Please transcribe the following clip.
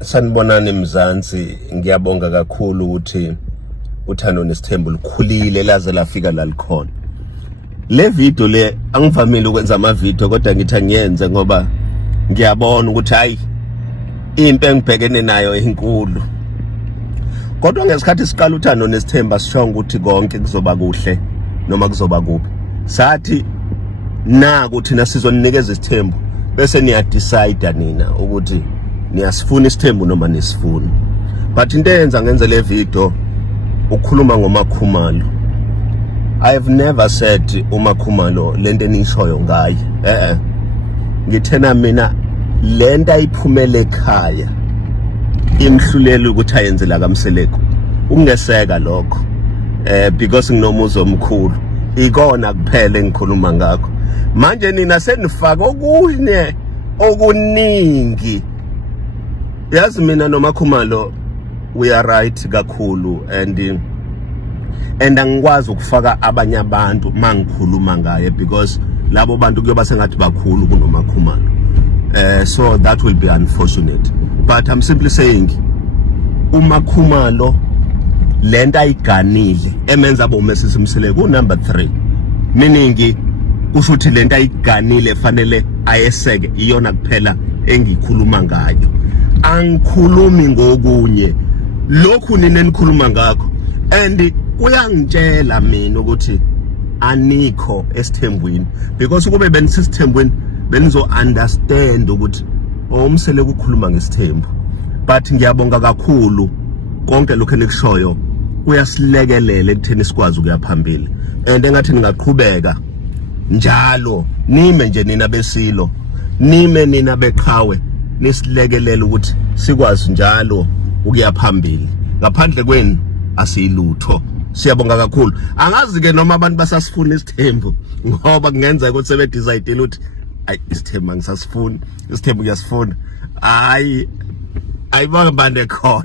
Sanibonani Mzansi, ngiyabonga kakhulu ukuthi uthando nesithembu likhulile laze lafika la likhona. Le video le angivamile ukwenza ama-video kodwa ngithi angiyenze ngoba ngiyabona ukuthi hayi impi engibhekene nayo inkulu. Kodwa ngesikhathi siqala uthando nesithembu sishonga ukuthi konke kuzoba kuhle noma kuzoba kubi. Sathi naku thina sizoninikeza isithembu bese niya decide nina ukuthi niyasifuna isithembu noma nisifuna. But into eyenza ngenze le video ukukhuluma ngoMakhumalo. I've never said uMakhumalo lento enishoyo ngaye. Ngithena mina lento ayiphumele ekhaya imhlulela ukuthi ayenze la kaMseleko. Ungeseka lokho. Because nginomuzo omkhulu. Ikona kuphela engikhuluma ngakho. Manje nina senifaka okunye okuningi. Yazi mina noMakhumalo we are right kakhulu and angikwazi ukufaka abanye abantu mangikhuluma ngaye because labo bantu kuyoba sengathi bakhulu kunoMakhumalo. So that will be unfortunate, but I'm simply saying uMakhumalo lento ayiganile emenza aboMesisi Mseleko number 3, meaning kusho ukuthi lento ayiganile fanele ayeseke iyona kuphela engikhuluma ngayo. Angikhulumi ngokunye lokhu nina enikhuluma ngakho and uyangitshela mina ukuthi anikho esithembweni because kube benisisithembweni benizo understand ukuthi uMseleko ukukhuluma ngesithembu. But ngiyabonga kakhulu konke lokho enikushoyo uyasilekelela ekutheni sikwazi ukuya phambili and engathi ningaqhubeka njalo nime nje nina besilo nime nina beqhawe nisilekelela ukuthi sikwazi njalo ukuya phambili. Ngaphandle kwenu asiyilutho. Siyabonga kakhulu. Angazi ke noma abantu basasifuna isithembu ngoba kungenzeka ukuthi sebedecide ukuthi ayi isithembu ngisasifuna, isithembu ngiyasifuna. Hayi ayibanga bande khona.